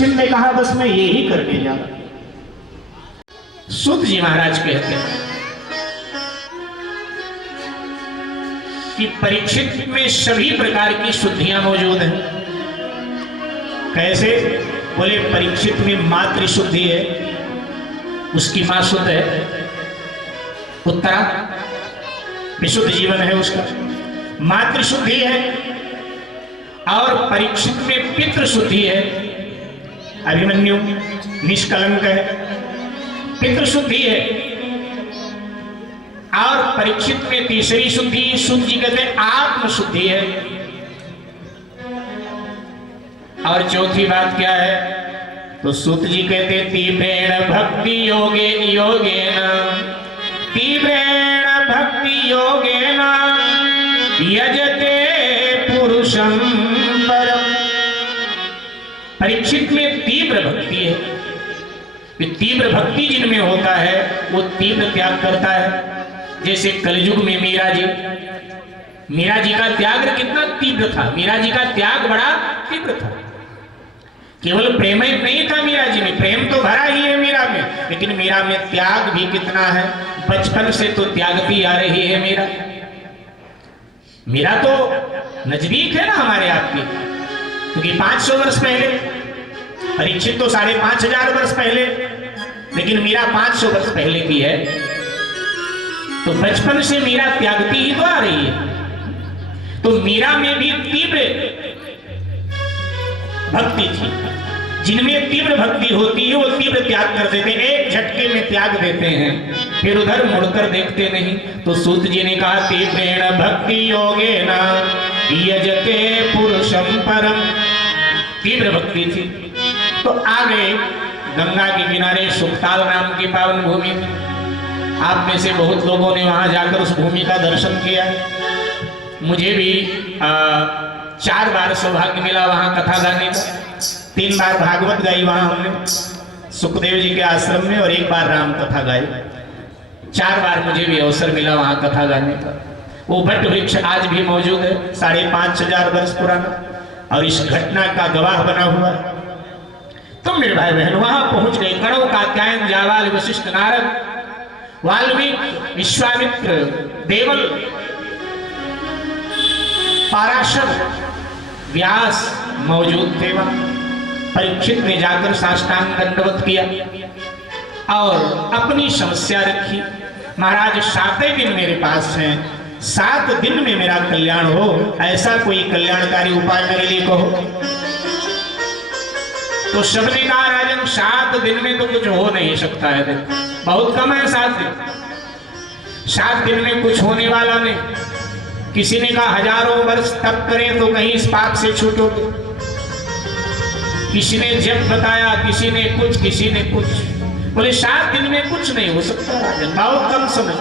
ने कहा बस मैं यही करने जा रहा। सूत जी महाराज कहते हैं कि परीक्षित में सभी प्रकार की शुद्धियां मौजूद हैं। कैसे? बोले परीक्षित में मातृ शुद्धि है, उसकी मां शुद्ध है, उत्तरा विशुद्ध जीवन है उसका, मातृ शुद्धि है। और परीक्षित में पितृ शुद्धि है, अभिमन्यु निष्कलंक है, पितृ शुद्धि है। और परीक्षित में तीसरी शुद्धि सूत जी कहते हैं आत्म शुद्धि है। और चौथी बात क्या है? तो सूत जी कहते तीव्रेण भक्ति योगे योगेन, तीव्रेण भक्ति योगेन यजते पुरुषं परम। परीक्षित में तीव्र भक्ति है। तीव्र भक्ति जिनमें होता है वो तीव्र त्याग करता है। जैसे कलयुग में मीरा जी का त्याग कितना तीव्र था। मीरा जी का त्याग बड़ा तीव्र था। केवल प्रेम ही नहीं था मीरा जी में, प्रेम तो भरा ही है मीरा में, लेकिन मीरा में त्याग भी कितना है। बचपन से तो त्यागती आ रही है मीरा तो नजदीक है ना हमारे आपकी, क्योंकि 500 वर्ष पहले, परीक्षित तो 5,500 वर्ष पहले, लेकिन मीरा 500 वर्ष पहले की है। तो बचपन से मीरा त्यागती ही तो आ रही है। तो मीरा में भी तीव्र भक्ति थी। जिनमें तीव्र भक्ति होती है वो तीव्र त्याग कर देते हैं, एक झटके में त्याग देते हैं, फिर उधर मुड़कर देखते नहीं। तो सूत जी ने कहा तीव्रेण भक्ति योगेन यजते पुरुषं परम। तीव्र भक्ति थी। तो आ गए गंगा के किनारे सुखताल नाम की पावन भूमि। आप में से बहुत लोगों ने वहां जाकर उस भूमि का दर्शन किया। मुझे भी 4 बार सौभाग्य मिला वहां कथा गाने का। 3 बार भागवत गाई वहां हमने सुखदेव जी के आश्रम में, और 1 बार राम कथा गाई। 4 बार मुझे भी अवसर मिला वहां कथा गाने का। वो वट वृक्ष आज भी मौजूद है, 5,500 वर्ष पुराना, और इस घटना का गवाह बना हुआ। तुम मेरे भाई बहन वहां पहुंच गए। कणव, कात्यायन, जावाल, वशिष्ठ, नारद, वाल्मीकि, विश्वामित्र, देवल, पाराशर, व्यास मौजूद थे वहां। परीक्षित ने जाकर साष्टांग दंडवत किया और अपनी समस्या रखी। महाराज 7 दिन मेरे पास हैं, 7 दिन में मेरा कल्याण हो, ऐसा कोई कल्याणकारी उपाय मेरे लिए कहो। तो सबने कहा राजन 7 दिन में तो कुछ हो नहीं सकता है, बहुत कम है 7 दिन। 7 दिन में कुछ होने वाला नहीं। किसी ने कहा 1000 वर्ष तप करें तो कहीं इस पाप से छूटोगे। किसी ने जब बताया, किसी ने कुछ, किसी ने कुछ। बोले 7 दिन में कुछ नहीं हो सकता राजन, बहुत कम समय।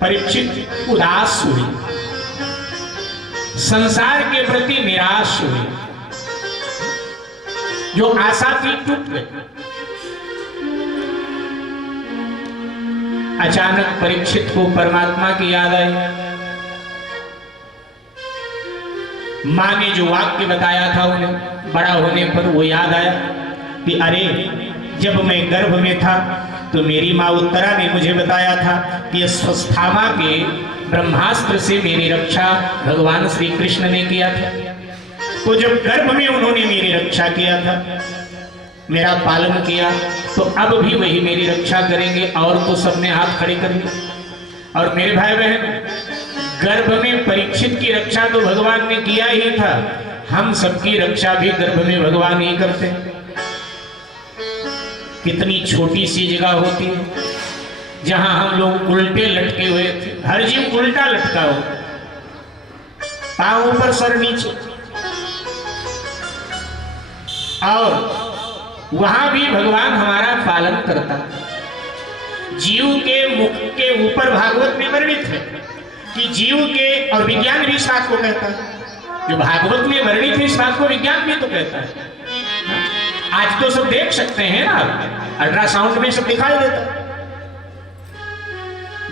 परीक्षित उदास हुई, संसार के प्रति निराश हुई, जो आशा थी टूट गई। अचानक परीक्षित को परमात्मा की याद आई। मां ने जो वाक्य बताया था उन्हें बड़ा होने पर वो याद आया कि अरे जब मैं गर्भ में था तो मेरी मां उत्तरा ने मुझे बताया था कि स्वस्थामा के ब्रह्मास्त्र से मेरी रक्षा भगवान श्री कृष्ण ने किया था। तो जब गर्भ में उन्होंने मेरी रक्षा किया था, मेरा पालन किया, तो अब भी वही मेरी रक्षा करेंगे। और तो सबने हाथ खड़े कर लिए। और मेरे भाई बहन, गर्भ में परीक्षित की रक्षा तो भगवान ने किया ही था, हम सबकी रक्षा भी गर्भ में भगवान ही करते। कितनी छोटी सी जगह होती है जहां हम लोग उल्टे लटके हुए थे। हर जीव उल्टा लटका हो, पांव ऊपर सर नीचे, और वहां भी भगवान हमारा पालन करता। जीव के मुख के ऊपर भागवत में वर्णित है कि जीव के, और विज्ञान भी इस बात को कहता है, जो भागवत में वर्णित है इस बात को विज्ञान भी तो कहता है। आज तो सब देख सकते हैं ना, अल्ट्रासाउंड में सब दिखाई देता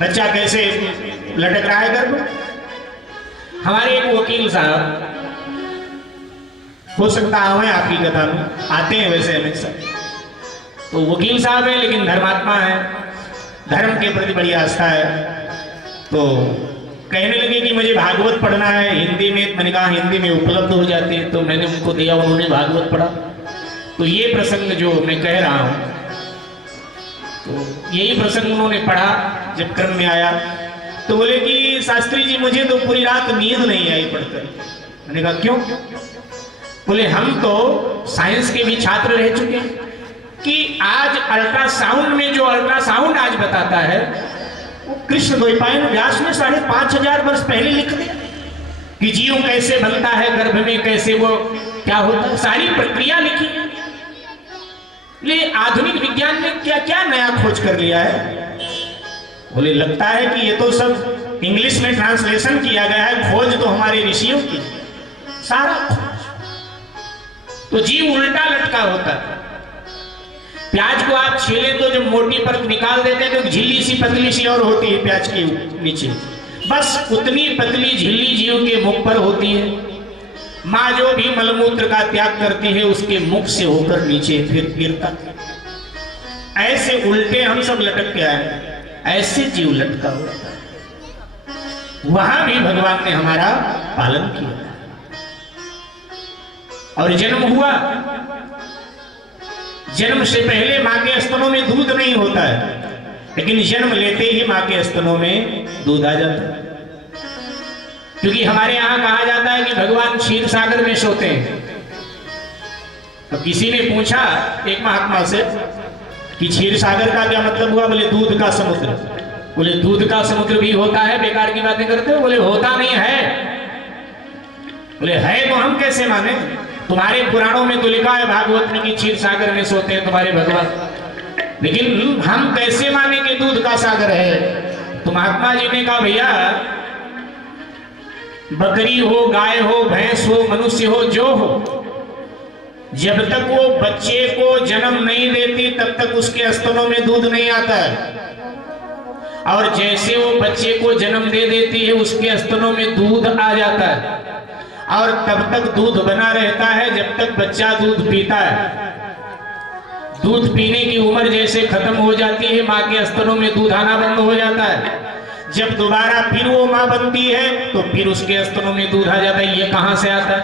बच्चा कैसे लटक रहा है गर्भ। हमारे एक वकील साहब हो सकता है आपकी कथा में आते हैं वैसे हमेशा। तो वकील साहब है लेकिन धर्मात्मा है, धर्म के प्रति बड़ी आस्था है। तो कहने लगे कि मुझे भागवत पढ़ना है हिंदी में। मैंने कहा हिंदी में उपलब्ध हो जाती है, तो मैंने उनको दिया, उन्होंने भागवत पढ़ा। तो ये प्रसंग जो मैं कह रहा हूं, तो यही प्रसंग उन्होंने पढ़ा जब क्रम में आया। तो बोले कि शास्त्री जी मुझे तो पूरी रात नींद नहीं आई पढ़कर। मैंने कहा क्यों? बोले हम तो साइंस के भी छात्र रह चुके हैं कि आज अल्ट्रासाउंड में जो अल्ट्रासाउंड आज बताता है वो कृष्ण द्वैपायन व्यास ने 5,500 वर्ष पहले लिख दिया कि जीव कैसे बनता है, गर्भ में कैसे वो क्या होता है, सारी प्रक्रिया लिखी है। ये आधुनिक विज्ञान ने क्या क्या नया खोज कर लिया है। बोले लगता है कि ये तो सब इंग्लिश में ट्रांसलेशन किया गया है, खोज तो हमारे ऋषियों की सारा खोज। तो जीव उल्टा लटका होता है। प्याज को आप छीलें तो जो मोटी परत निकाल देते हैं तो झिल्ली सी पतली सी और होती है प्याज के नीचे, बस उतनी पतली झिल्ली जीव के मुख पर होती है। माँ जो भी मलमूत्र का त्याग करती है उसके मुख से होकर नीचे फिर गिरता। ऐसे उल्टे हम सब लटक के आए, ऐसे जीव लटका होता है। वहां भी भगवान ने हमारा पालन किया और जन्म हुआ। जन्म से पहले मां के स्तनों में दूध नहीं होता है, लेकिन जन्म लेते ही मां के स्तनों में दूध आ जाता है। क्योंकि हमारे यहां कहा जाता है कि भगवान क्षीर सागर में सोते हैं। तो किसी ने पूछा एक महात्मा से कि क्षीर सागर का क्या मतलब हुआ? बोले दूध का समुद्र। बोले दूध का समुद्र भी होता है, बेकार की बातें करते हो? बोले होता नहीं है। बोले है तो हम कैसे माने? तुम्हारे पुराणों में तो लिखा है भागवत में कि क्षीर सागर में सोते हैं तुम्हारे भगवान, लेकिन हम कैसे माने कि दूध का सागर है? तो महात्मा जी ने कहा भैया बकरी हो, गाय हो, भैंस हो, मनुष्य हो, जो हो, जब तक वो बच्चे को जन्म नहीं देती तब तक उसके स्तनों में दूध नहीं आता है। और जैसे वो बच्चे को जन्म दे देती है उसके स्तनों में दूध आ जाता है और तब तक दूध बना रहता है जब तक बच्चा दूध पीता है। दूध पीने की उम्र जैसे खत्म हो जाती है मां के स्तनों में दूध आना बंद हो जाता है। जब दोबारा फिर वो मां बनती है तो फिर उसके स्तनों में दूध आ जाता है। ये कहां से आता है?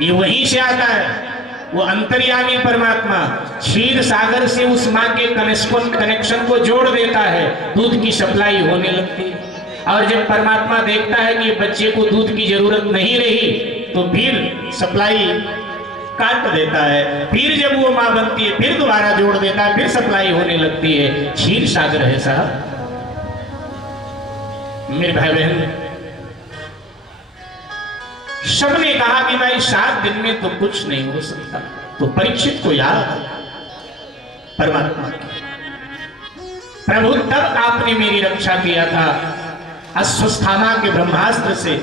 ये वहीं से आता है। वो अंतर्यामी परमात्मा क्षीर सागर से उस मां के कनेक्शन को जोड़ देता है, दूध की सप्लाई होने लगती है। और जब परमात्मा देखता है कि बच्चे को दूध की जरूरत नहीं रही तो फिर सप्लाई काट देता है। फिर जब वो मां बनती है फिर दोबारा जोड़ देता है, फिर सप्लाई होने लगती है। क्षीर सागर है साहब। मेरे भाई बहन सबने कहा कि भाई 7 दिन में तो कुछ नहीं हो सकता। तो परीक्षित को याद परमात्मा प्रभु तब आपने मेरी रक्षा किया था अश्वस्थामा के ब्रह्मास्त्र से,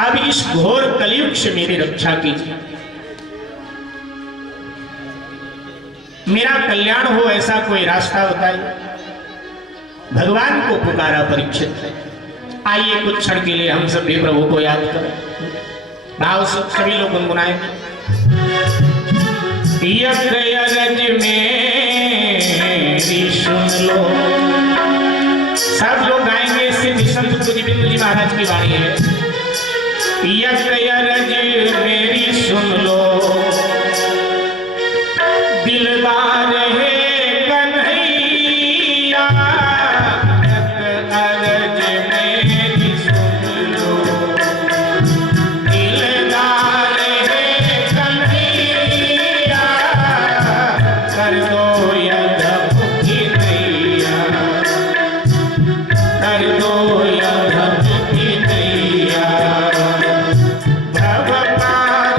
अब इस घोर कलयुग से मेरी रक्षा कीजिए, मेरा कल्याण हो ऐसा कोई रास्ता बताइए। भगवान को पुकारा परीक्षित ने। आइए कुछ क्षण के लिए हम सब भी प्रभु को याद करें। भाव सभी लोग गुनगुनाएं। यज्ञ यज्ञ मेरी सुन लो। सब लोग गाएंगे। सिद्ध संत तुलसीबिंदु जी महाराज की वाणी है। यज्ञ यज्ञ मेरी सुन लो, दिलदार है भव पार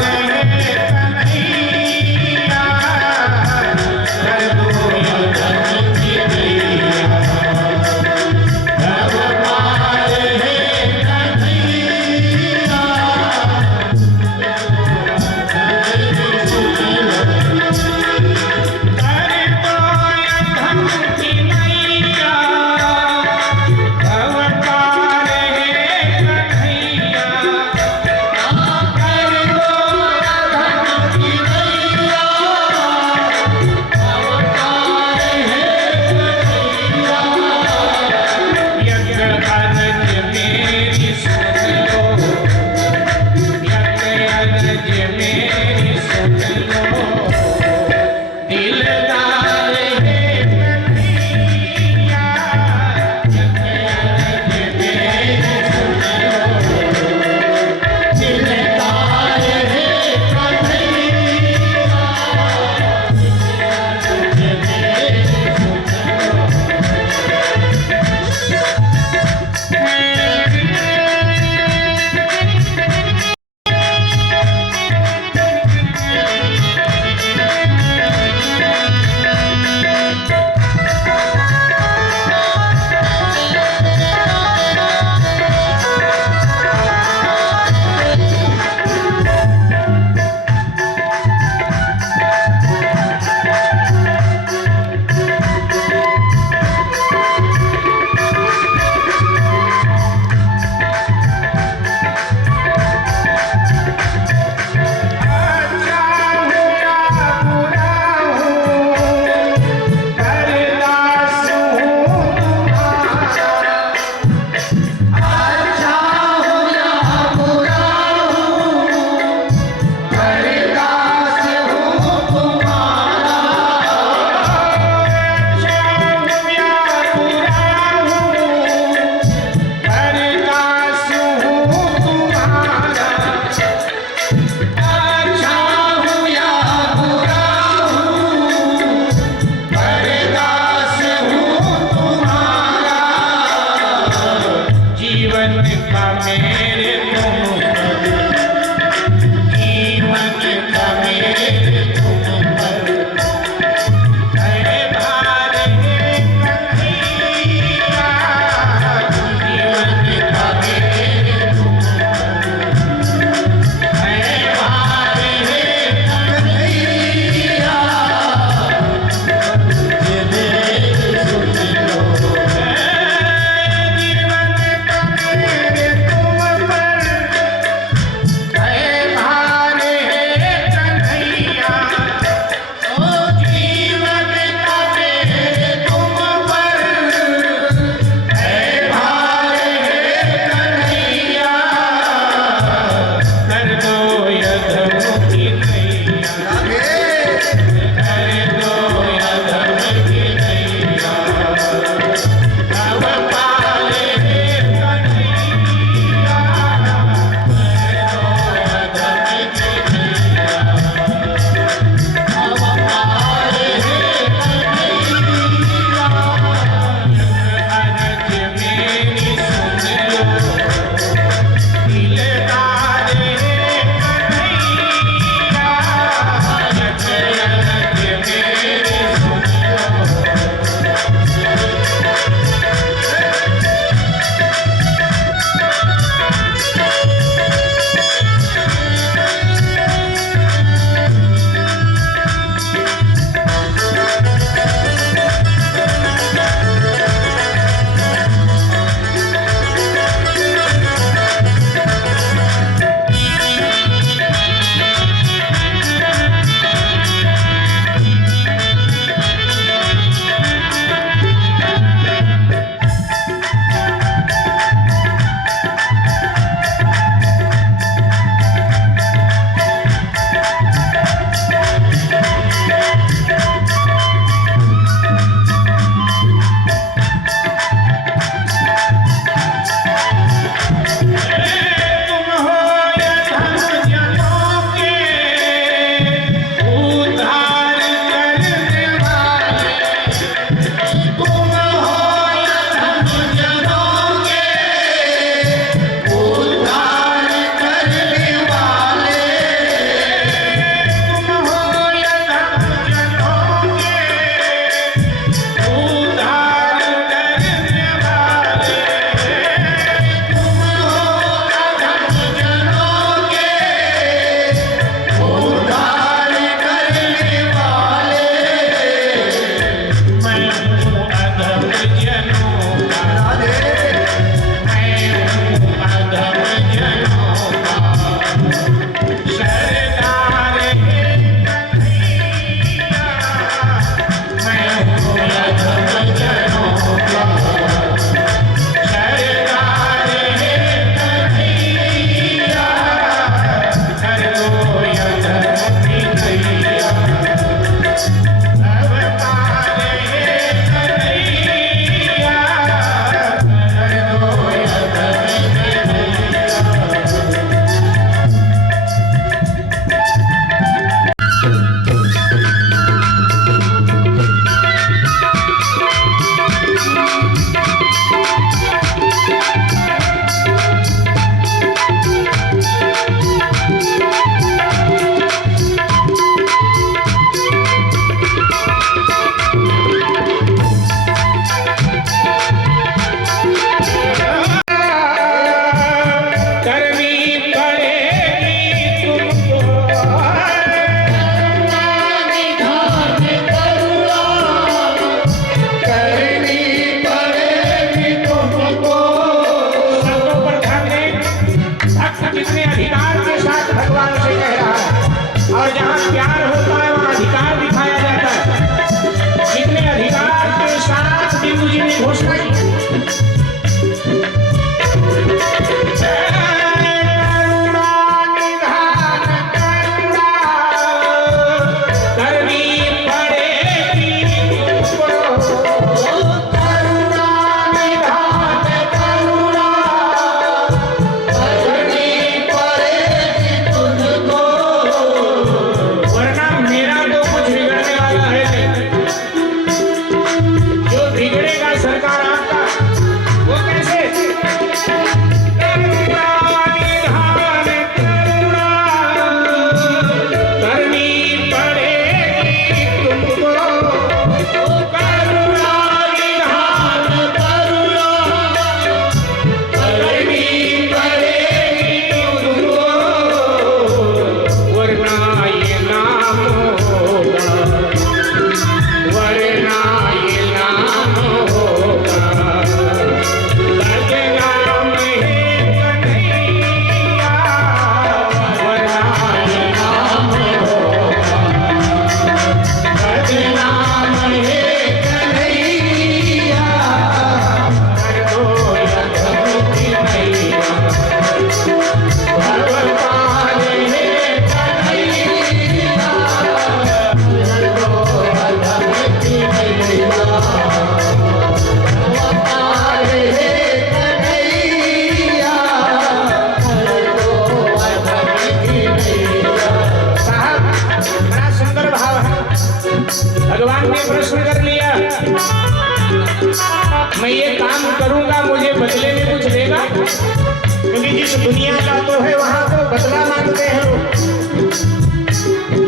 मैं ये काम करूंगा, मुझे बदले में कुछ देगा? क्योंकि जिस दुनिया का तो है वहां तो बदला मांगते हैं लोग,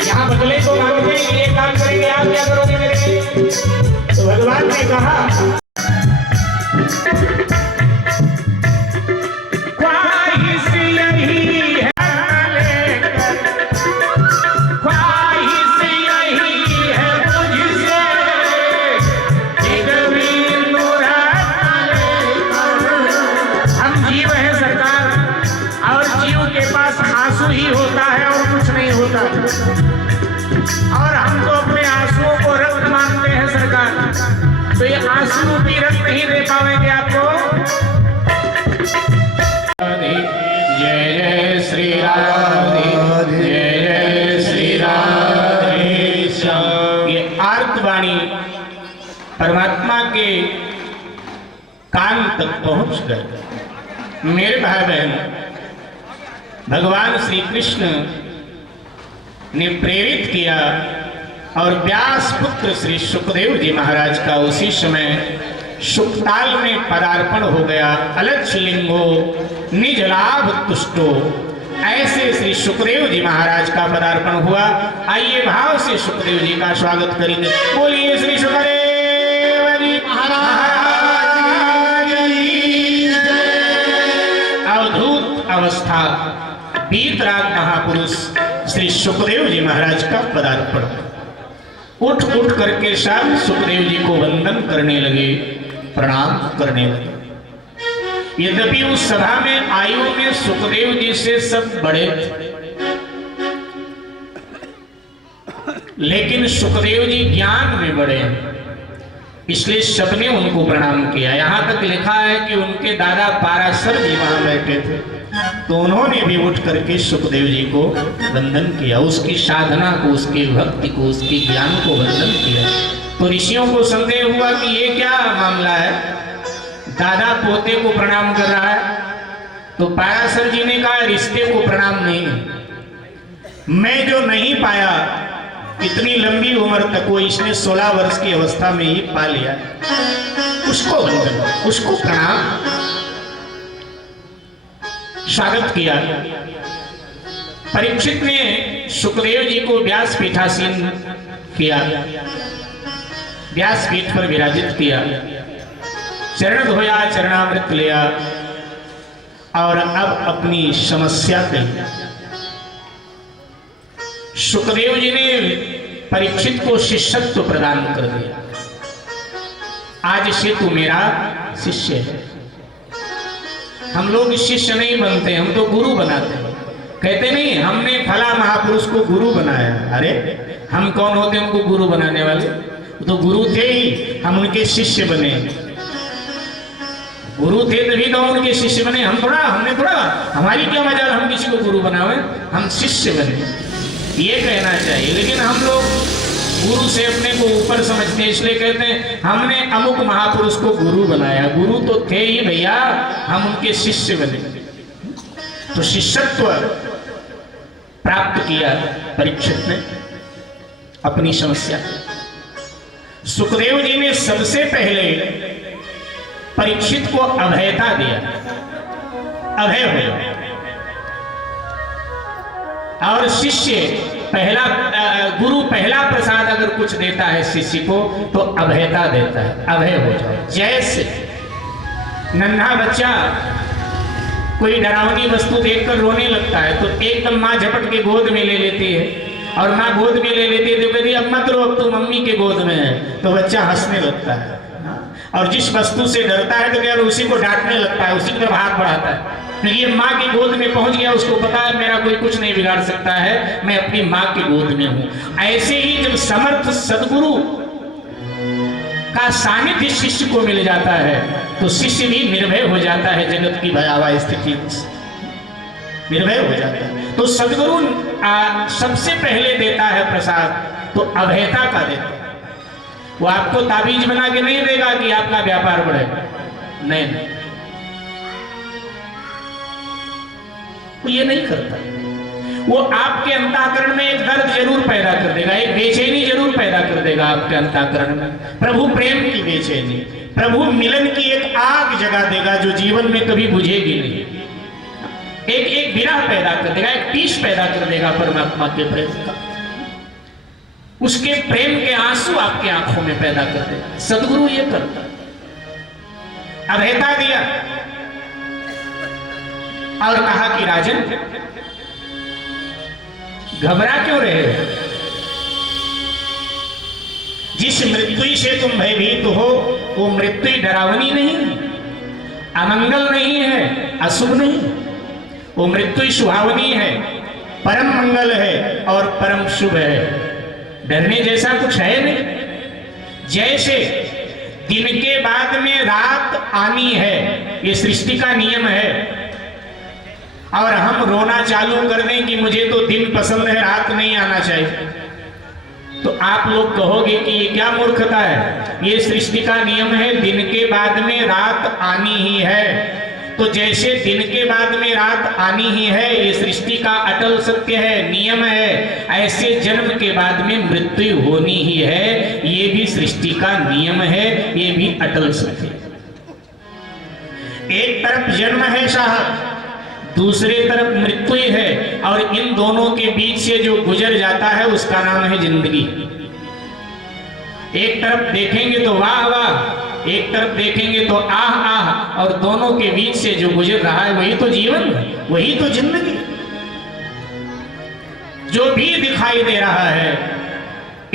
यहाँ बदले को मांगते हैं, ये काम करेंगे आप क्या करोगे मेरे लिए? तो भगवान ने कहा ख्वाहिश यही है, ख्वाहिश यही है मुझसे, एक बिंदु हम जीव है सरकार, और जीव के पास आंसू ही होता है और कुछ नहीं होता, और हम तो अपने आंसुओं को रक्त मानते हैं सरकार, तो ये आंसू भी रक्त नहीं दे पाएंगे आपको। जय जय श्री राधे, जय जय श्री राधे श्याम। ये आर्तवाणी परमात्मा के कान तक पहुंच गए। मेरे भाई बहन, भगवान श्री कृष्ण ने प्रेरित किया और व्यास पुत्र श्री सुखदेव जी महाराज का उसी समय सुखताल में पदार्पण हो गया। अलक्ष्य लिंगो निज लाभ तुष्टो, ऐसे श्री सुखदेव जी महाराज का पदार्पण हुआ। आइए भाव से सुखदेव जी का स्वागत करेंगे। बोलिए श्री सुखदेव जी महाराज की जय। अवधूत अवस्था वीतराग महापुरुष श्री सुखदेव जी महाराज का पदार्पण। उठ उठ करके सब सुखदेव जी को वंदन करने लगे, प्रणाम करने लगे। यद्यपि उस सभा में आयु में सुखदेव जी से सब बड़े थे, लेकिन सुखदेव जी ज्ञान में बड़े हैं, इसलिए सबने उनको प्रणाम किया। यहां तक लिखा है कि उनके दादा पाराशर जी वहां बैठे थे, तो उन्होंने भी उठ करके सुखदेव जी को वंदन किया, उसकी साधना को, उसकी भक्ति को, उसके ज्ञान को वंदन किया। तो ऋषियों को संदेह हुआ कि ये क्या मामला है, दादा पोते को प्रणाम कर रहा है। तो पाराशर जी ने कहा रिश्ते को प्रणाम नहीं, मैं जो नहीं पाया इतनी लंबी उम्र तक, वो इसने 16 वर्ष की अवस्था में ही पा लिया, उसको वंदन, उसको प्रणाम। स्वागत किया। परीक्षित ने सुखदेव जी को व्यास पीठासीन किया, व्यास पीठ पर विराजित किया, चरण धोया, चरणामृत लिया और अब अपनी समस्या कही। सुखदेव जी ने परीक्षित को शिष्यत्व प्रदान कर दिया। आज से तू मेरा शिष्य है। हम लोग शिष्य नहीं बनते, हम तो गुरु बनाते हैं। कहते नहीं हमने फला महापुरुष को गुरु बनाया। अरे हम कौन होते उनको गुरु बनाने वाले? तो गुरु थे ही, हम उनके शिष्य बने। गुरु थे तभी तो उनके शिष्य बने। हमने थोड़ा हमारी क्या मजाल हम किसी को गुरु बनावे, हम शिष्य बने, ये कहना चाहिए। लेकिन हम लोग गुरु से अपने को ऊपर समझते हैं, इसलिए कहते हैं हमने अमुक महापुरुष को गुरु बनाया। गुरु तो थे ही भैया, हम उनके शिष्य बने। तो शिष्यत्व प्राप्त किया परीक्षित ने अपनी समस्या। सुखदेव जी ने सबसे पहले परीक्षित को अभयता दिया, अभय हो। और शिष्य पहला, गुरु पहला प्रसाद अगर कुछ देता है शिष्य को तो अभयता देता है, अभय हो जाए। जैसे नन्हा बच्चा कोई डरावनी वस्तु देखकर रोने लगता है तो एकदम माँ झपट के गोद में ले लेती है, और माँ गोद में ले लेती है तो कहती अब मत रो, अब तू मम्मी के गोद में है, तो बच्चा हंसने लगता है। और जिस वस्तु से डरता है तो क्या उसी को डांटने लगता है, उसी पर हाथ बढ़ाता है। ये माँ की गोद में पहुंच गया, उसको पता है मेरा कोई कुछ नहीं बिगाड़ सकता है, मैं अपनी माँ की गोद में हूं। ऐसे ही जब समर्थ सदगुरु का सानिध्य शिष्य को मिल जाता है तो शिष्य भी निर्भय हो जाता है, जगत की भयावह स्थिति निर्भय हो जाता है। तो सदगुरु सबसे पहले देता है प्रसाद तो अभयता का देता है। वो आपको ताबीज बना के नहीं देगा कि आपका व्यापार बढ़े, नहीं, वो ये नहीं करता। वो आपके अंतःकरण में एक दर्द जरूर पैदा कर देगा, एक बेचैनी जरूर पैदा कर देगा आपके अंतःकरण में, प्रभु प्रेम की बेचैनी, प्रभु मिलन की एक आग जगा देगा जो जीवन में कभी बुझेगी नहीं। एक विरह पैदा कर देगा, एक टीस पैदा कर देगा परमात्मा के प्रेम का। उसके प्रेम के आंसू आपके आंखों में पैदा कर देगा। सदगुरु ये करता। अभेता दिया और कहा कि राजन, घबरा क्यों रहे हो? जिस मृत्यु से तुम भयभीत हो वो मृत्यु डरावनी नहीं, अमंगल नहीं है, अशुभ नहीं। वो मृत्यु सुहावनी है, परम मंगल है और परम शुभ है। डरने जैसा कुछ है नहीं। जैसे दिन के बाद में रात आनी है, ये सृष्टि का नियम है, और हम रोना चालू कर दें कि मुझे तो दिन पसंद है, रात नहीं आना चाहिए, तो आप लोग कहोगे कि ये क्या मूर्खता है। ये सृष्टि का नियम है, दिन के बाद में रात आनी ही है। तो जैसे दिन के बाद में रात आनी ही है, ये सृष्टि का अटल सत्य है, नियम है, ऐसे जन्म के बाद में मृत्यु होनी ही है, ये भी सृष्टि का नियम है, ये भी अटल सत्य है। एक तरफ जन्म है साहब, दूसरे तरफ मृत्यु है, और इन दोनों के बीच से जो गुजर जाता है उसका नाम है जिंदगी। एक तरफ देखेंगे तो वाह वाह, एक तरफ देखेंगे तो आह आह, और दोनों के बीच से जो गुजर रहा है वही तो जीवन, वही तो जिंदगी। जो भी दिखाई दे रहा है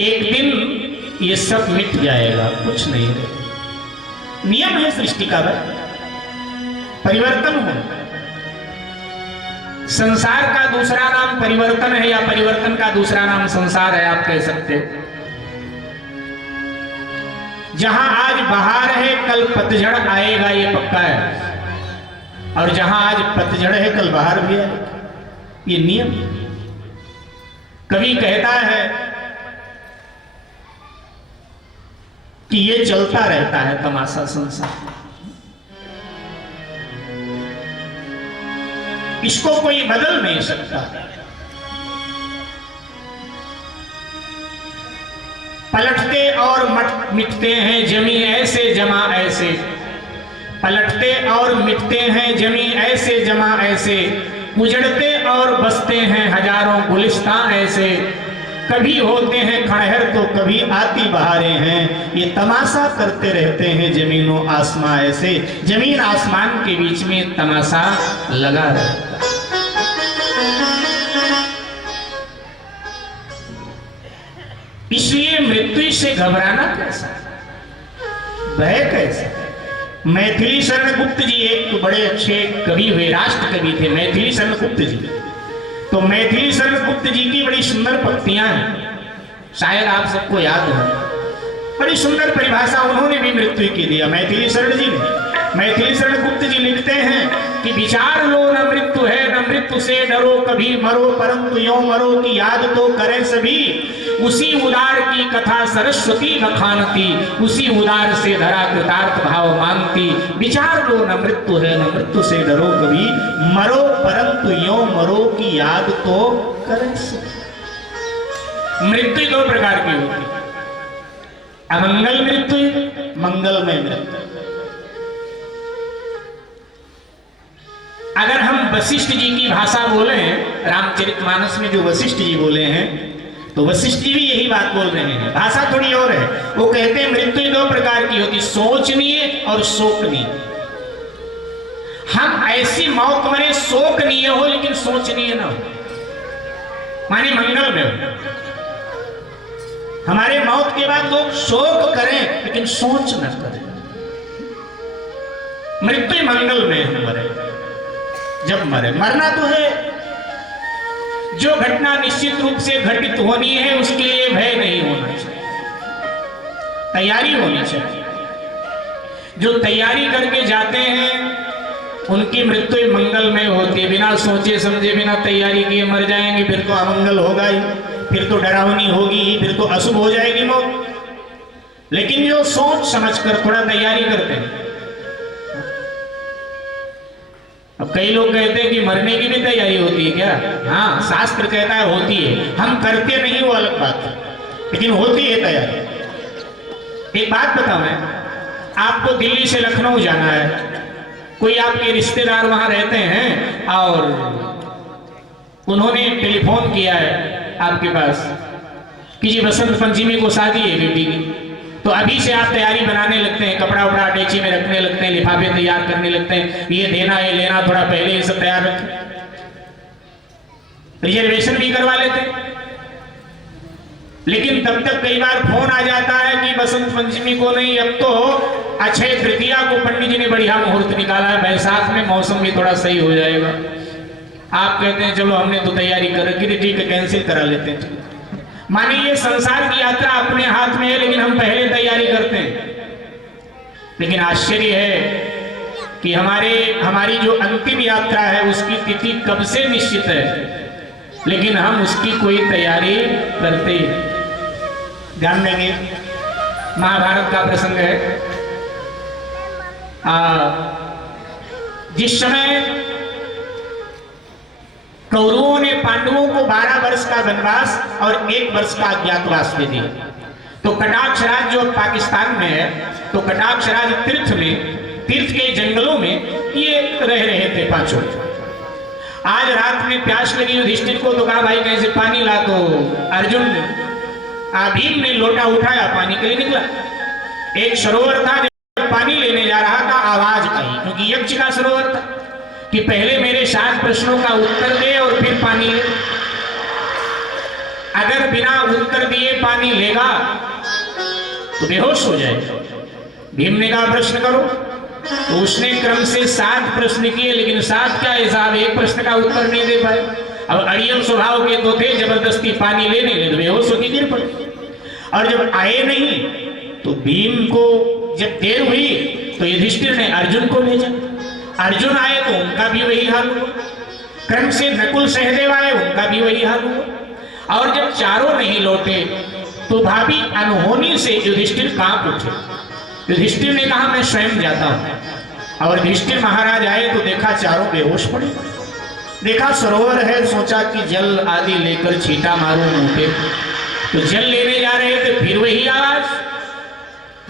एक दिन ये सब मिट जाएगा, कुछ नहीं रहेगा। नियम है सृष्टि का, परिवर्तन हो। संसार का दूसरा नाम परिवर्तन है, या परिवर्तन का दूसरा नाम संसार है, आप कह सकते हो। जहां आज बहार है कल पतझड़ आएगा, ये पक्का है, और जहां आज पतझड़ है कल बहार भी आएगा, ये नियम। कवि कहता है कि ये चलता रहता है तमाशा संसार, इसको कोई बदल नहीं सकता। पलटते और मिटते हैं जमी ऐसे जमा ऐसे, पलटते और मिटते हैं जमी ऐसे जमा ऐसे, उजड़ते और बसते हैं हजारों गुलिस्तान ऐसे। कभी होते हैं खड़हर तो कभी आती बहारें हैं, ये तमाशा करते रहते हैं जमीनों आसमां ऐसे। जमीन आसमान के बीच में तमाशा लगा रहता। इसलिए मृत्यु से घबराना कैसा, भय कैसा। मैथिली शरण गुप्त जी एक तो बड़े अच्छे कवि हुए, राष्ट्र कवि थे मैथिली शरण गुप्त जी। तो मैथिली शरण गुप्त जी की बड़ी सुंदर पंक्तियां हैं, शायद आप सबको याद हो। बड़ी सुंदर परिभाषा उन्होंने भी मृत्यु की दिया, मैथिली शरण जी ने। मैथिली शरण गुप्त जी लिखते हैं कि विचार लो न मृत्यु है, न मृत्यु से डरो कभी मरो, परंतु यो मरो की याद तो करें सभी। उसी उदार की कथा सरस्वती बखानती, उसी उदार से धरा कृतार्थ भाव मानती। विचार लो न मृत्यु है, न मृत्यु से डरो कभी मरो, परंतु यो मरो की याद तो करें सभी। मृत्यु दो प्रकार की होती, अमंगल मृत्यु, मंगलमय मृत्यु। अगर हम वशिष्ठ जी की भाषा बोले, रामचरितमानस में जो वशिष्ठ जी बोले हैं, तो वशिष्ठ जी भी यही बात बोल रहे हैं, भाषा थोड़ी और है। वो कहते हैं मृत्यु दो प्रकार की होती, सोचनीय और शोकनीय। हम ऐसी मौत मरे शोकनीय हो लेकिन सोचनीय ना हो, माने मंगल में हो। हमारे मौत के बाद लोग शोक करें लेकिन सोच न करें। मृत्यु मंगल में हम मरे, जब मरे। मरना तो है, जो घटना निश्चित रूप से घटित होनी है उसके लिए भय नहीं होना चाहिए, तैयारी होनी चाहिए। जो तैयारी करके जाते हैं उनकी मृत्यु मंगलमय होती है। बिना सोचे समझे, बिना तैयारी किए मर जाएंगे, फिर तो अमंगल होगा ही, फिर तो डरावनी होगी, फिर तो अशुभ हो जाएगी मौत। लेकिन जो सोच समझकर थोड़ा तैयारी करते हैं। अब कई लोग कहते हैं कि मरने की भी तैयारी होती है क्या? हाँ, शास्त्र कहता है होती है, हम करते नहीं वो अलग बात है, लेकिन होती है तैयारी। एक बात बताऊं मैं, आपको दिल्ली से लखनऊ जाना है, कोई आपके रिश्तेदार वहां रहते हैं और उन्होंने टेलीफोन किया है आपके पास कि जी बसंत पंचमी को शादी है बेटी की, तो अभी से आप तैयारी बनाने लगते हैं, कपड़ा उपड़ा अटैची में रखने लगते हैं, लिफाफे तैयार करने लगते हैं, ये देना ये लेना, थोड़ा पहले ये सब तैयार रखें, रिजर्वेशन भी करवा लेते हैं। लेकिन तब तक कई बार फोन आ जाता है कि बसंत पंचमी को नहीं, अब तो अक्षय तृतीया को पंडित जी ने बढ़िया मुहूर्त निकाला है, बैसाख में मौसम भी थोड़ा सही हो जाएगा। आप कहते हैं चलो हमने तो तैयारी कर रखी थी, ठीक है कैंसिल करा लेते हैं। माने ये संसार की यात्रा अपने हाथ में है, लेकिन हम पहले तैयारी करते हैं। लेकिन आश्चर्य है कि हमारी जो अंतिम यात्रा है उसकी तिथि कब से निश्चित है, लेकिन हम उसकी कोई तैयारी करते ही नहीं। ध्यान देंगे, महाभारत का प्रसंग है। जिस समय कौरवों ने पांडवों को 12 वर्ष का वनवास और 1 वर्ष का अज्ञातवास दे दिया, तो कटाक्ष राज जो पाकिस्तान में है, तो कटाक्ष राज तीर्थ के जंगलों में ये रह रहे थे पांचों। आज रात में प्यास लगी युधिष्ठिर को, तो कहा भाई कैसे पानी ला, तो अर्जुन भीम ने लोटा उठाया, पानी के लिए निकला। एक सरोवर था, जब पानी लेने जा रहा था आवाज आई, क्योंकि यक्ष का सरोवर था, कि पहले मेरे 7 प्रश्नों का उत्तर दे और फिर पानी ले। अगर बिना उत्तर दिए पानी लेगा तो बेहोश हो जाएगा। भीम ने कहा प्रश्न करो, तो उसने क्रम से 7 प्रश्न किए, लेकिन 7 का हिसाब, 1 प्रश्न का उत्तर नहीं दे पाए। अब अड़ियल स्वभाव के तो थे, जबरदस्ती पानी लेने लगे, बेहोश होकर गिर पड़े। और जब आए नहीं तो भीम को जब देर हुई तो युधिष्ठिर ने अर्जुन को भेजा। अर्जुन आए तो उनका भी वही हाल हुआ, क्रम से नकुल सहदेव आए, उनका भी वही हाल हुआ। और जब चारों नहीं लौटे तो भाभी अनहोनी से युधिष्ठिर कांप उठे। युधिष्ठिर ने कहा मैं स्वयं जाता हूं। और युधिष्ठिर महाराज आए तो देखा चारों बेहोश पड़े, देखा सरोवर है, सोचा कि जल आदि लेकर छींटा मारूं मुंह पे, तो जल लेने जा रहे थे, फिर वही आवाज।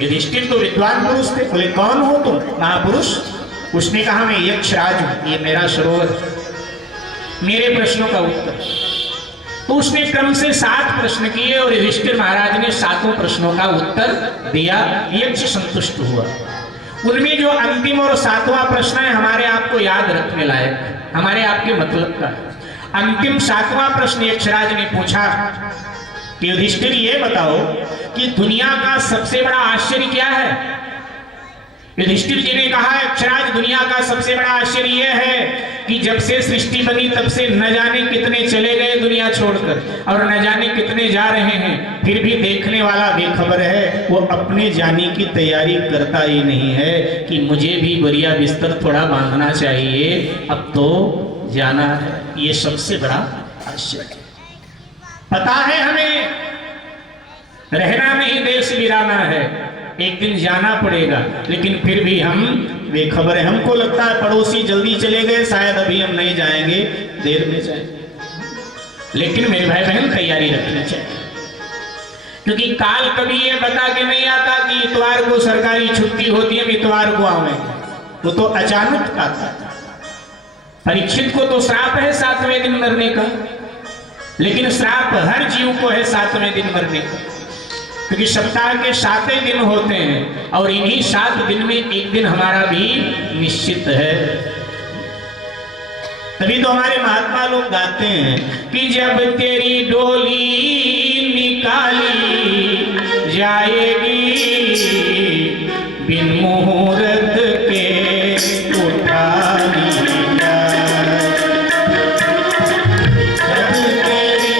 युधिष्ठिर तो विद्वान पुरुष थे, बोले कौन हो तुम महापुरुष? उसने कहा मैं यक्षराज हूं, ये मेरा सरोवर, मेरे प्रश्नों का उत्तर। तो उसने क्रम से 7 प्रश्न किए और युधिष्ठिर महाराज ने 7 प्रश्नों का उत्तर दिया। यक्ष संतुष्ट हुआ। उनमें जो अंतिम और 7वां प्रश्न है हमारे आपको याद रखने लायक, हमारे आपके मतलब का। अंतिम 7वां प्रश्न यक्षराज ने पूछा कि युधिष्ठिर ये बताओ कि दुनिया का सबसे बड़ा आश्चर्य क्या है? युधिष्ठिर जी ने कहा यक्षराज दुनिया का सबसे बड़ा आश्चर्य यह है कि जब से सृष्टि बनी तब से न जाने कितने चले गए दुनिया छोड़कर, और न जाने कितने जा रहे हैं, फिर भी देखने वाला बेखबर है, वो अपने जाने की तैयारी करता ही नहीं है कि मुझे भी बढ़िया बिस्तर थोड़ा बांधना चाहिए, अब तो जाना है। ये सबसे बड़ा आश्चर्य। पता है हमें रहना नहीं, देश गिराना है, एक दिन जाना पड़ेगा, लेकिन फिर भी हम बेखबर है। हमको लगता है पड़ोसी जल्दी चले गए, शायद अभी हम नहीं जाएंगे, देर में जाएंगे। लेकिन मेरे भाई बहन तैयारी रखनी चाहिए, क्योंकि काल कभी ये बता के नहीं आता कि इतवार को सरकारी छुट्टी होती है, इतवार को आवेंगे, वो तो अचानक आता। परीक्षित को तो श्राप है 7वें दिन मरने का, लेकिन श्राप हर जीव को है 7वें दिन मरने का, क्योंकि सप्ताह के 7 दिन होते हैं और इन्हीं 7 दिन में एक दिन हमारा भी निश्चित है। तभी तो हमारे महात्मा लोग गाते हैं कि जब तेरी डोली निकाली जाएगी बिन मुहूर्त के उठा लिया, जब तेरी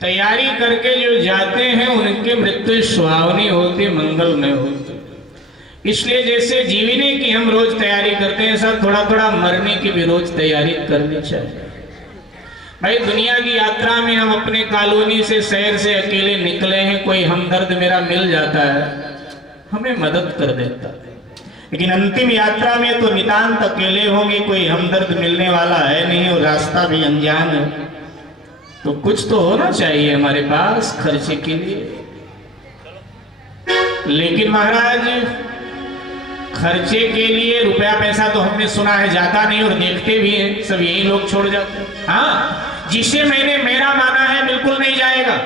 तैयारी करके जो जाते हैं उनके मृत्यु सुहावनी होती, मंगलमय होती। इसलिए जैसे जीवने की हम रोज तैयारी करते हैं, ऐसा थोड़ा थोड़ा मरने की भी रोज तैयारी करनी चाहिए। भाई दुनिया की यात्रा में हम अपने कॉलोनी से, शहर से अकेले निकले हैं, कोई हमदर्द मेरा मिल जाता है, हमें मदद कर देता है। लेकिन अंतिम यात्रा में तो नितांत अकेले होंगे, कोई हमदर्द मिलने वाला है नहीं और रास्ता भी अनजान है। तो कुछ तो होना चाहिए हमारे पास खर्चे के लिए। लेकिन महाराज खर्चे के लिए रुपया पैसा तो हमने सुना है जाता नहीं, और देखते भी हैं सब यही लोग छोड़ जाते हैं। हाँ, जिसे मैंने मेरा माना है बिल्कुल नहीं जाएगा।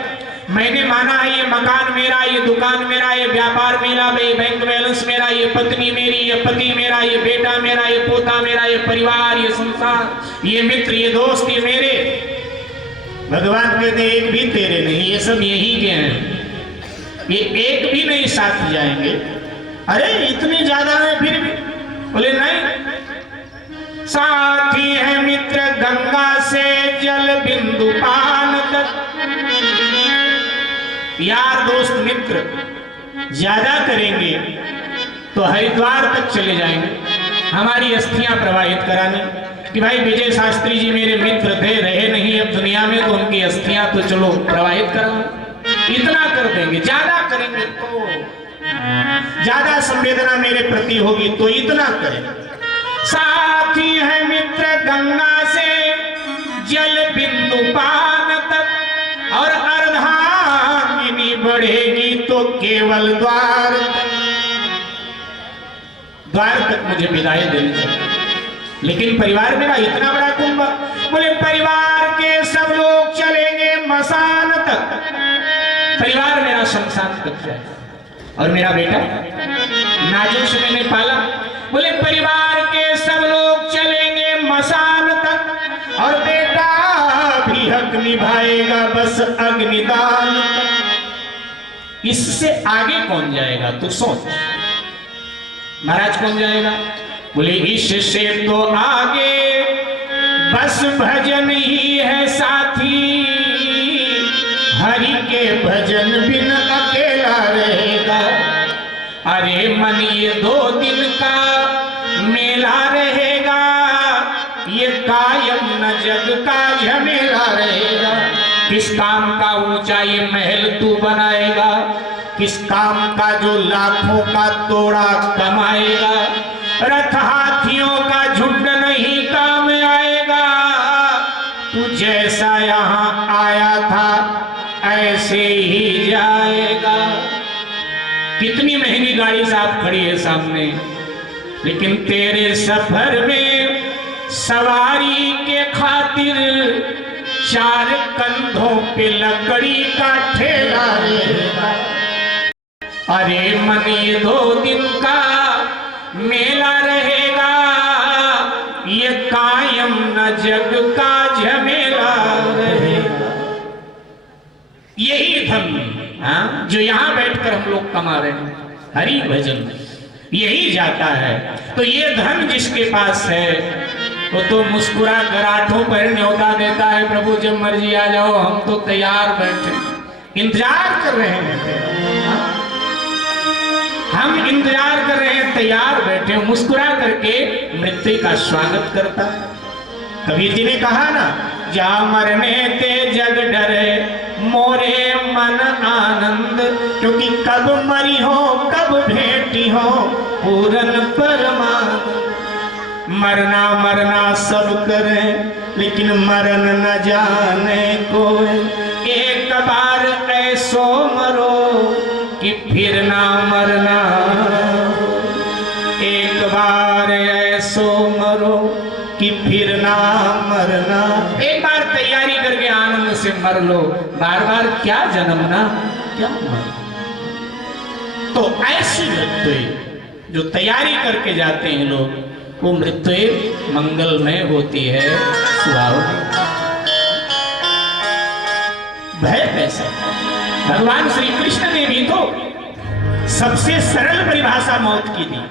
मैंने माना है ये मकान मेरा, ये दुकान मेरा, ये व्यापार मेरा, ये बैंक बैलेंस मेरा, ये पत्नी मेरी, ये पति मेरा, ये बेटा मेरा, ये पोता मेरा, ये परिवार, ये संसार, ये मित्र, ये दोस्त, ये मेरे। भगवान कहते एक भी तेरे नहीं, ये सब यही के हैं, ये एक भी नहीं साथ जाएंगे। अरे इतने ज्यादा है फिर भी? बोले नहीं, साथी है मित्र गंगा से जल बिंदु पान तक। यार दोस्त मित्र ज्यादा करेंगे तो हरिद्वार तक चले जाएंगे हमारी अस्थियां प्रवाहित कराने, कि भाई विजय शास्त्री जी मेरे मित्र थे, रहे नहीं अब दुनिया में, तो उनकी अस्थियां तो चलो प्रवाहित कराओ। इतना कर देंगे, ज्यादा करेंगे तो ज्यादा संवेदना मेरे प्रति होगी, तो इतना करें। साथी है मित्र गंगा से जल बिंदु पान तक, और अर्धांगिनी बढ़ेगी तो केवल द्वार तक मुझे विदाई देनी चाहिए। लेकिन परिवार मेरा इतना बड़ा कुंभ, बोले परिवार के सब लोग चलेंगे मसान तक, परिवार मेरा शमशान तक जाए। और मेरा बेटा नाजुक से मैंने पाला, बोले परिवार के सब लोग चलेंगे मसान तक, और बेटा भी हक निभाएगा बस अग्निदान तक। इससे आगे कौन जाएगा तू सोच। महाराज कौन जाएगा? बोले इससे तो आगे बस भजन ही है साथी, हरि के भजन बिन अकेला रहेगा। अरे मन ये 2 दिन का मेला रहेगा, ये कायम न जग का झमेला रहेगा। किस काम का ऊंचा ये महल तू बनाएगा, किस काम का जो लाखों का तोड़ा कमाएगा। रथ हाथियों का झुंड नहीं काम आएगा, तू जैसा यहाँ आया था ऐसे ही जाएगा। कितनी महंगी गाड़ी साहब खड़ी है सामने, लेकिन तेरे सफर में सवारी के खातिर 4 कंधों पे लकड़ी का ठेला रहेगा। अरे मन ये 2 दिन का मेला रहेगा, ये कायम न जग का झमेला रहेगा। यही धन हाँ जो यहाँ बैठकर हम लोग कमा रहे हैं, हरि भजन यही जाता है। तो ये धन जिसके पास है वो तो मुस्कुरा कर आठों पर न्योता देता है, प्रभु जब मर्जी आ जाओ, हम तो तैयार बैठे इंतजार कर रहे हैं। हम इंतजार कर रहे हैं, तैयार बैठे, मुस्कुरा करके मृत्यु का स्वागत करता है। कबीर जी ने कहा ना, जा मरने ते जग डरे मोरे मन आनंद, क्योंकि कब मरी हो कब भेटी हो पूरन परमानंद। मरना मरना सब करे लेकिन मरण न जाने कोई, एक बार ऐसो मरो कि फिर ना मरना, एक बार ऐसो मरो कि फिर ना मरना। एक बार तैयारी करके आनंद से मर लो, बार बार क्या जन्मना क्या मर। तो ऐसी मृत्यु जो तैयारी करके जाते हैं लोग, वो मृत्यु मंगलमय होती है, सुहावनी। भय कैसा? भगवान श्री कृष्ण ने भी तो सबसे सरल परिभाषा मौत की दी।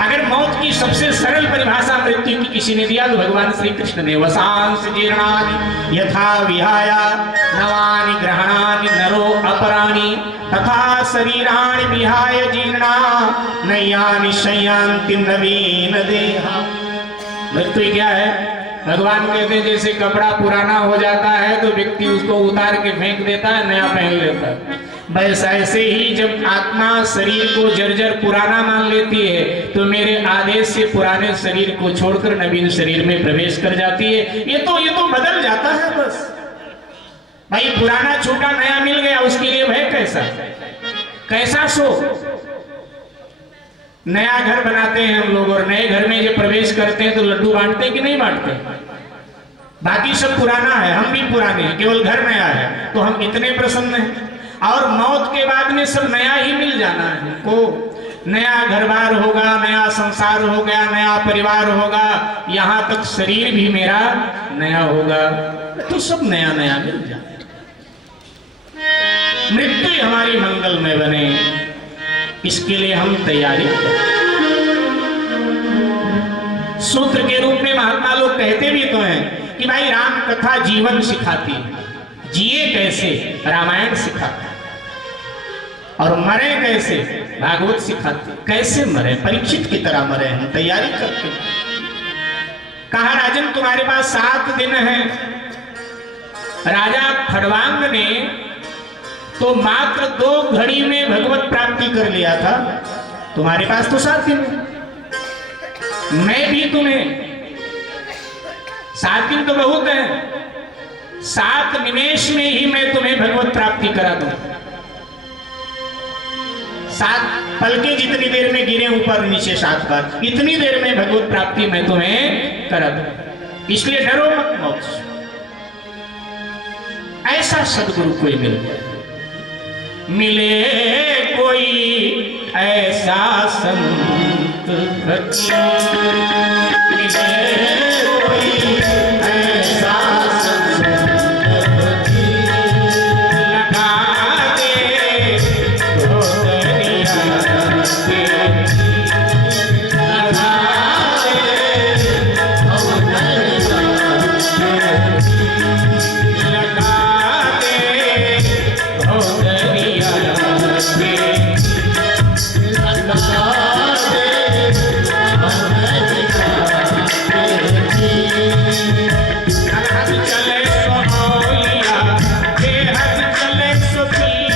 अगर मौत की सबसे सरल परिभाषा मृत्यु की किसी ने दिया तो भगवान श्री कृष्ण ने, वसांस जीर्णानि यथा विहाया नवानि ग्रहणानि नरो अपराणि तथा शरीराणि विहाय जीर्णा नयानि शय्यांति नवीन देहा। मृत्यु क्या है? भगवान कहते हैं जैसे कपड़ा पुराना हो जाता है तो व्यक्ति उसको उतार के फेंक देता है, नया पहन लेता है। बस ऐसे ही जब आत्मा शरीर को जर्जर पुराना मान लेती है तो मेरे आदेश से पुराने शरीर को छोड़कर नवीन शरीर में प्रवेश कर जाती है। ये तो बदल जाता है बस। भाई पुराना छूटा नया मिल गया, उसके लिए भय कैसा सो। नया घर बनाते हैं हम लोग और नए घर में जब प्रवेश करते हैं तो लड्डू बांटते कि नहीं बांटते? बाकी सब पुराना है, हम भी पुराने हैं, केवल घर नया है, तो हम इतने प्रसन्न हैं। और मौत के बाद में सब नया ही मिल जाना है को, नया घर-बार होगा, नया संसार हो गया, नया परिवार होगा, यहाँ तक शरीर भी मेरा नया होगा, तो सब नया नया मिल जाए। मृत्यु हमारी मंगलमय बने, इसके लिए हम तैयारी करें। सूत्र के रूप में महात्मा लोग कहते भी तो हैं कि भाई राम कथा जीवन सिखाती है, जिए कैसे रामायण सिखाता है, और मरे कैसे भागवत सिखाती। कैसे मरे? परीक्षित की तरह मरे, हम तैयारी करके। कहा राजन तुम्हारे पास 7 दिन है। राजा खड़वांग ने तो मात्र 2 घड़ी में भगवत प्राप्ति कर लिया था, तुम्हारे पास तो 7 दिन है। मैं भी तुम्हें 7 दिन तो बहुत है, 7 निमेष में ही मैं तुम्हें भगवत प्राप्ति करा दूं। 7 पलके जितनी देर में गिरे ऊपर नीचे 7 बार, इतनी देर में भगवत प्राप्ति मैं तुम्हें करा दूं। इसलिए डरो मत मौत से। ऐसा सदगुरु कोई मिल जाए, मिले कोई ऐसा संत मिले कोई ऐसा संत लगा दे तो दरिया के, लगा दे तो दरिया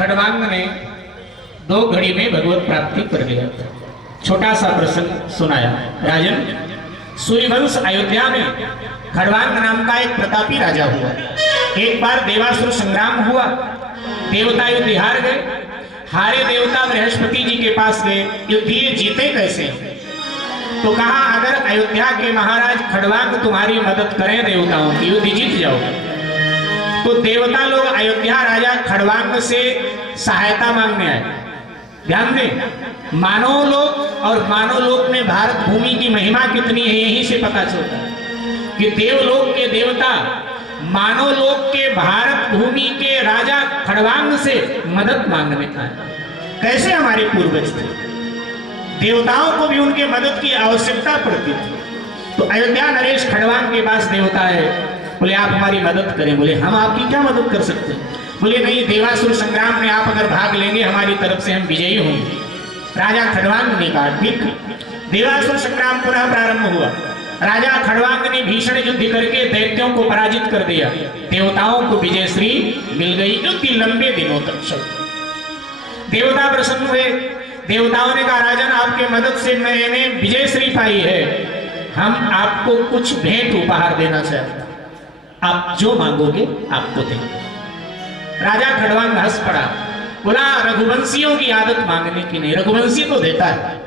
खड़वांग ने 2 घड़ी में भगवत प्राप्ति कर लिया। छोटा सा प्रसंग सुनाया। राजन, सूर्यवंश अयोध्या में खड़वांग नाम का एक प्रतापी राजा हुआ। एक बार देवासुर संग्राम हुआ, देवता युद्ध हार गए। हारे देवता बृहस्पति जी के पास गए, युद्ध ये जीते कैसे? तो कहा अगर अयोध्या के महाराज खड़वांग तुम्हारी मदद करें देवताओं की, युद्ध जीत जाओ। तो देवता लोग अयोध्या राजा खड़वांग से सहायता मांगने आए। ध्यान दें, मानव लोक और मानव लोक में भारत भूमि की महिमा कितनी है यहीं से पता चलता है कि देवलोक के देवता मानव लोक के भारत भूमि के राजा खड़वांग से मदद मांगने आए। कैसे हमारे पूर्वज थे, देवताओं को भी उनके मदद की आवश्यकता पड़ती थी। तो अयोध्या नरेश खड़वांग के पास देवता है, बोले आप हमारी मदद करें। बोले हम आपकी क्या मदद कर सकते हैं? बोले नहीं, देवासुर संग्राम में आप अगर भाग लेंगे हमारी तरफ से हम विजयी होंगे। राजा खड़वांग ने कहा ठीक। देवासुर संग्राम पुनः प्रारंभ हुआ। राजा खड़वांग ने भीषण युद्ध करके दैत्यों को पराजित कर दिया। देवताओं को विजय श्री मिल गई। युद्ध लंबे दिनों तक चल। देवता प्रसन्न हुए। देवताओं ने कहा राजन, आपके मदद से मैंने विजय श्री पाई है, हम आपको कुछ भेंट उपहार देना चाहते हैं, आप जो मांगोगे आपको देंगे। राजा खड़वांग हंस पड़ा, बोला रघुवंशियों की आदत मांगने की नहीं, रघुवंशी तो देता है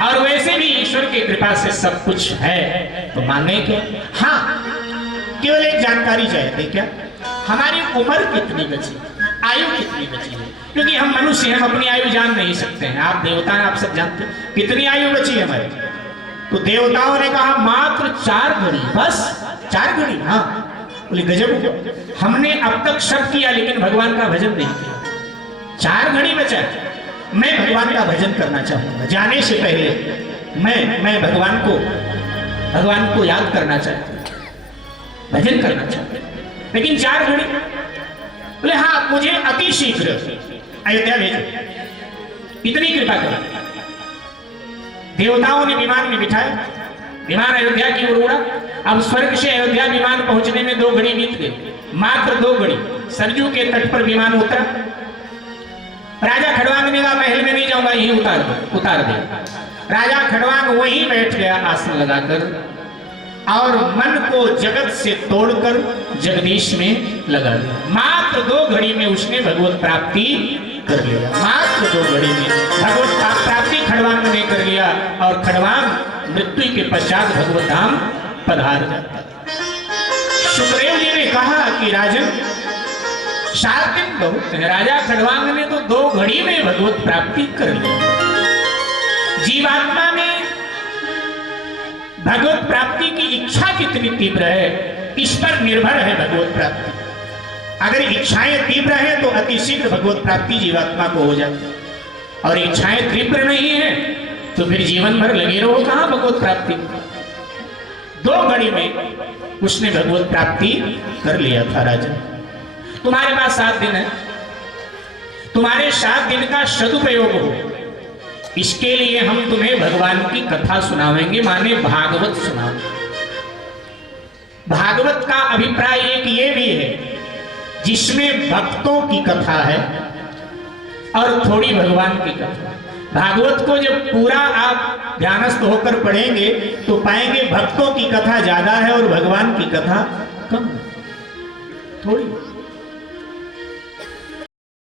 और वैसे भी ईश्वर की कृपा से सब कुछ है, तो मांगे क्या? हाँ, केवल एक जानकारी चाहते क्या, हमारी उम्र कितनी बची, आयु कितनी बची है? क्योंकि हम मनुष्य हम अपनी आयु जान नहीं सकते हैं। आप देवता हैं, आप सब जानते हैं कितनी आयु बची है हमारी। तो देवताओं ने कहा मात्र 4 घड़ी, बस 4 घड़ी। हाँ, बोले गजब, हमने अब तक सब किया लेकिन भगवान का भजन नहीं किया। 4 घड़ी बचा, मैं भगवान का भजन करना चाहूंगा। जाने से पहले मैं भगवान को याद करना चाहता हूं, भजन करना चाहता हूं, लेकिन 4 घड़ी। बोले हाँ, मुझे अति शीघ्र अयोध्या भेजो, इतनी कृपा करो। देवताओं ने विमान में बिठाया, विमान अयोध्या की ओर उड़ा। अब स्वर्ग से अयोध्या विमान पहुंचने में 2 घड़ी बीत गई, मात्र 2 घड़ी। सरजू के तट पर विमान उतरा। राजा खड़वांग ने कहा महल में नहीं जाऊंगा, यहीं उतार दे। राजा खड़वांग वहीं बैठ गया आसन लगाकर और मन को जगत से तोड़कर जगदीश में लगा दिया। मात्र 2 घड़ी में उसने भगवत प्राप्ति कर लिया। मात्र 2 घड़ी में भगवत प्राप्ति खड़वांग ने कर लिया और खड़वांग मृत्यु के पश्चात भगवत धाम पधार जाता। सुखदेव जी ने कहा कि राजन 7 दिन बहुत है, राजा खड़वांग ने तो 2 घड़ी में भगवत प्राप्ति कर लिया। जीवात्मा में भगवत प्राप्ति की इच्छा कितनी तीव्र है, इस पर निर्भर है भगवत प्राप्ति। अगर इच्छाएं तीव्र है तो अति शीघ्र भगवत प्राप्ति जीवात्मा को हो जाती है, और इच्छाएं तीव्र नहीं है तो फिर जीवन भर लगे रहो कहां भगवत प्राप्ति। 2 घड़ी में उसने भगवत प्राप्ति कर लिया था। राजा, तुम्हारे पास 7 दिन है, तुम्हारे 7 दिन का सदुपयोग हो, इसके लिए हम तुम्हें भगवान की कथा सुनावेंगे, माने भागवत सुनावेंगे। भागवत का अभिप्राय एक ये भी है जिसमें भक्तों की कथा है और थोड़ी भगवान की कथा। भागवत को जब पूरा आप ध्यानस्थ होकर पढ़ेंगे तो पाएंगे भक्तों की कथा ज्यादा है और भगवान की कथा कम, थोड़ी।